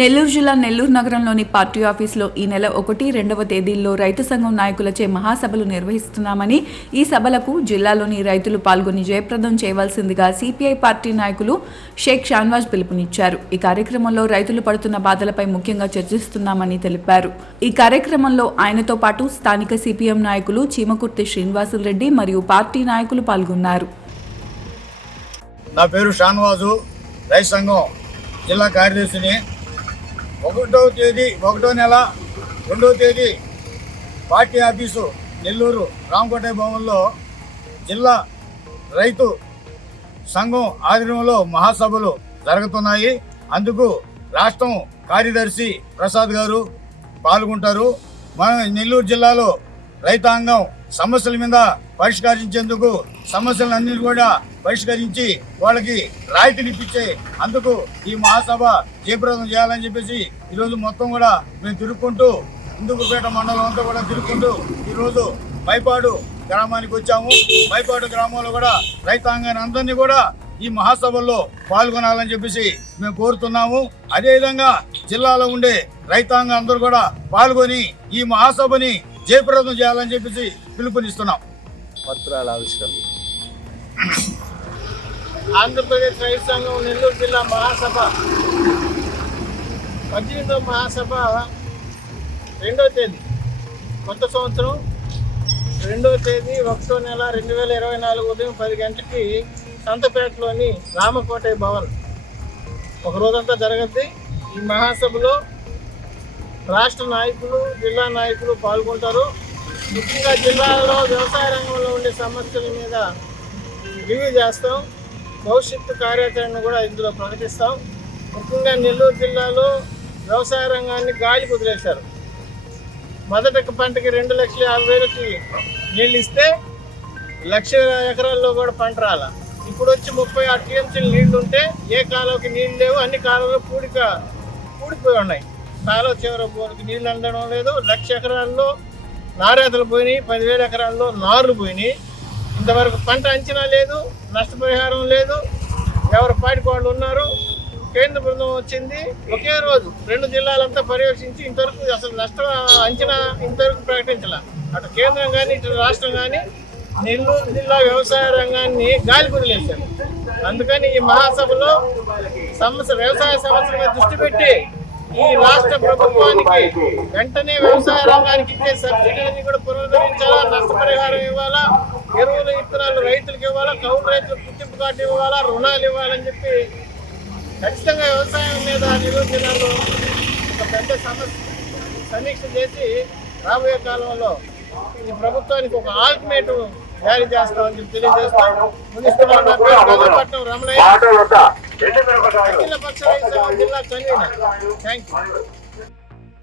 నెల్లూరు జిల్లా నెల్లూరు నగరంలోని పార్టీ ఆఫీసులో ఈ నెల ఒకటి రెండవ తేదీల్లో రైతు సంఘం నాయకులచే మహాసభలు నిర్వహిస్తున్నామని ఈ సభలకు జిల్లాలోని రైతులు పాల్గొని జయప్రదం చేయవలసిందిగా సిపిఐ పార్టీ నాయకులు షేక్ షాన్వాజ్ పిలుపునిచ్చారు. ఈ కార్యక్రమంలో రైతులు పడుతున్న బాధలపై ముఖ్యంగా చర్చిస్తున్నామని తెలిపారు. ఈ కార్యక్రమంలో ఆయనతో పాటు స్థానిక సిపిఎం నాయకులు చీమకుర్తి శ్రీనివాసులరెడ్డి మరియు పార్టీ నాయకులు పాల్గొన్నారు. నా పేరు షాన్వాజు రైతు సంఘం జిల్లా కార్యదర్శిని. ఒకటో తేదీ ఒకటో నెల రెండవ తేదీ పార్టీ ఆఫీసు నెల్లూరు రామకోట భవన్లో జిల్లా రైతు సంఘం ఆధ్వర్యంలో మహాసభలు జరుగుతున్నాయి. అందుకు రాష్ట్రం కార్యదర్శి ప్రసాద్ గారు పాల్గొంటారు. మన నెల్లూరు జిల్లాలో రైతాంగం సమస్యల మీద పరిష్కరించేందుకు సమస్యలన్నీ కూడా బహిష్కరించి వాళ్ళకి రాయితీనిప్పించే అందుకు ఈ మహాసభ జయప్రదం చేయాలని చెప్పేసి ఈరోజు మొత్తం కూడా మేము తిరుక్కుంటూ ఇందుకుపేట మండలం అంతా కూడా తిరుక్కుంటూ ఈరోజు మైపాడు గ్రామానికి వచ్చాము. మైపాడు గ్రామంలో కూడా రైతాంగాన్ని అందరినీ కూడా ఈ మహాసభల్లో పాల్గొనాలని చెప్పేసి మేము కోరుతున్నాము. అదేవిధంగా జిల్లాలో ఉండే రైతాంగం అందరూ కూడా పాల్గొని ఈ మహాసభని జయప్రదం చేయాలని చెప్పేసి పిలుపునిస్తున్నాం. పత్రాల ఆవిష్కరణ. ఆంధ్రప్రదేశ్ రైతు సంఘం నెల్లూరు జిల్లా మహాసభ. పద్దెనిమిదవ మహాసభ రెండవ తేదీ. కొత్త సంవత్సరం. రెండవ తేదీ ఒకటో నెల రెండు వేల ఇరవై నాలుగు ఉదయం పది గంటకి సంతపేటలోని రామకోటయ్య భవన్. ఒక రోజంతా జరగద్ది. ఈ మహాసభలో రాష్ట్ర నాయకులు జిల్లా నాయకులు పాల్గొంటారు. ముఖ్యంగా జిల్లాలో వ్యవసాయ రంగంలో ఉండే సమస్యల మీద రివ్యూ చేస్తాం. భవిష్యత్తు కార్యాచరణను కూడా ఇందులో ప్రకటిస్తాం. ముఖ్యంగా నెల్లూరు జిల్లాలో వ్యవసాయ రంగాన్ని గాలి కుదిలేశారు మొదటి పంటకి రెండు లక్షల యాభై వేలకి నీళ్ళు ఇస్తే లక్ష ఎకరాల్లో కూడా పంట రాల. ఇప్పుడు వచ్చి ముప్పై ఆరు టీఎంసీలు నీళ్ళు ఉంటే ఏ కాలువకి నీళ్ళు లేవు అన్ని కాలువలు పూడిక పూడిపోయి ఉన్నాయి. కాలువ చివర బోరుకి నీళ్ళు అందడం లేదు. లక్ష ఎకరాల్లో నారేతలు పోయినాయి పదివేల ఎకరాల్లో నారులు పోయినాయి. ఇంతవరకు పంట అంచనా లేదు నష్టపరిహారం లేదు ఎవరు పాటికి వాళ్ళు ఉన్నారు కేంద్ర బృందం వచ్చింది. ఒకే రోజు రెండు జిల్లాలంతా పర్యవేక్షించి ఇంతవరకు అసలు నష్ట అంచనా ఇంతవరకు ప్రకటించాల. అటు కేంద్రం కానీ ఇటు రాష్ట్రం కానీ నెల్లూరు జిల్లా వ్యవసాయ రంగాన్ని గాలి కుదిలేశారు. అందుకని ఈ మహాసభలో సమస్య వ్యవసాయ సమస్యల మీద దృష్టి పెట్టి ఈ రాష్ట్ర ప్రభుత్వానికి వెంటనే వ్యవసాయ రంగానికి ఇచ్చే సబ్సిడీని కూడా పునరుద్ధరించాలా నష్టపరిహారం ఇవ్వాలా ఇవ్వాలా? కౌలు రైతులకు గుర్తింపు కార్డు ఇవ్వాలా? రుణాలు ఇవ్వాలని చెప్పి ఖచ్చితంగా వ్యవసాయం మీద నెల్లూరు జిల్లాలో ఒక పెద్ద సమస్య సమీక్ష చేసి రాబోయే కాలంలో ఈ ప్రభుత్వానికి ఒక ఆల్టర్నేటివ్ జారీ చేస్తామని చెప్పి తెలియజేస్తాం ముగిస్తున్నాం రమణయ్య అఖిల పక్ష రైతు జిల్లా కన్వీనర్. Thank you